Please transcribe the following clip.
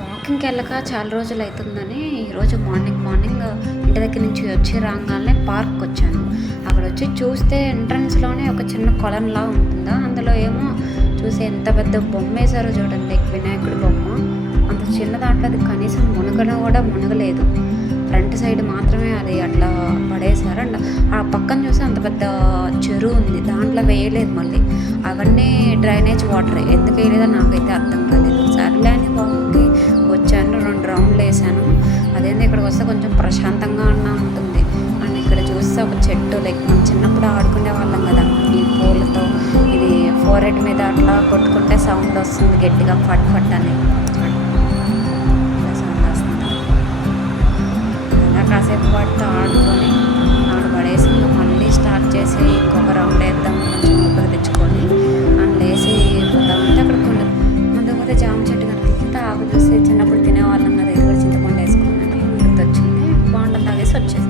వాకింగ్‌కి వెళ్ళక చాలా రోజులు అయితుందని ఈరోజు మార్నింగ్ ఇంటి దగ్గర నుంచి వచ్చి రాంగానే పార్క్‌కొచ్చాను. అక్కడొచ్చి చూస్తే ఎంట్రన్స్‌లోనే ఒక చిన్న కొలనులా ఉంటుందా, అందులో ఏమో చూసి ఎంత పెద్ద బొమ్మేశారో చూడండి, వినాయకుడి బొమ్మ. అంత చిన్న దాంట్లో అది కనీసం మునగను కూడా మునగలేదు. ఫ్రంట్ సైడ్ మాత్రమే అది అట్లా పడేశారు. అండ్ ఆ పక్కన చూస్తే అంత పెద్ద చెరువు ఉంది, దాంట్లో వేయలేదు మళ్ళీ. అవన్నీ డ్రైనేజ్ వాటరే, ఎందుకు వేయలేదో నాకైతే అర్థం కాలేదు. సర్లే అని బాగుంది వచ్చాను, 2 రౌండ్లు వేసాను. అదేంది ఇక్కడికి వస్తే కొంచెం ప్రశాంతంగా అన్నా ఉంటుంది. అండ్ ఇక్కడ చూస్తే ఒక చెట్టు, లైక్ మనం చిన్నప్పుడు ఆడుకునే వాళ్ళం కదా ఈ పూలతో, ఇది ఫోరెడ్ మీద అట్లా కొట్టుకుంటే సౌండ్ వస్తుంది గట్టిగా, ఫట్ ఫట్ అని సౌండ్ వస్తుంది. అలా కాసేపు వాటితో ఆడుకొని పడేసి మళ్ళీ స్టార్ట్ చేసి ఇంకొక రౌండ్ వేద్దాం కొంచెం ఊపిరి తెచ్చుకొని అని లేసి పోతా ఉంటే అక్కడ కొన్ని ముందు జామ చెట్టు కనిపిస్తే ఆకు చూస్తే చిన్నప్పుడు తినేవాళ్ళం కదా, ఇది కూడా చింతపండు వేసుకుని గుర్తొచ్చింది. బాగుంటుంది, తాగేసి వచ్చేసి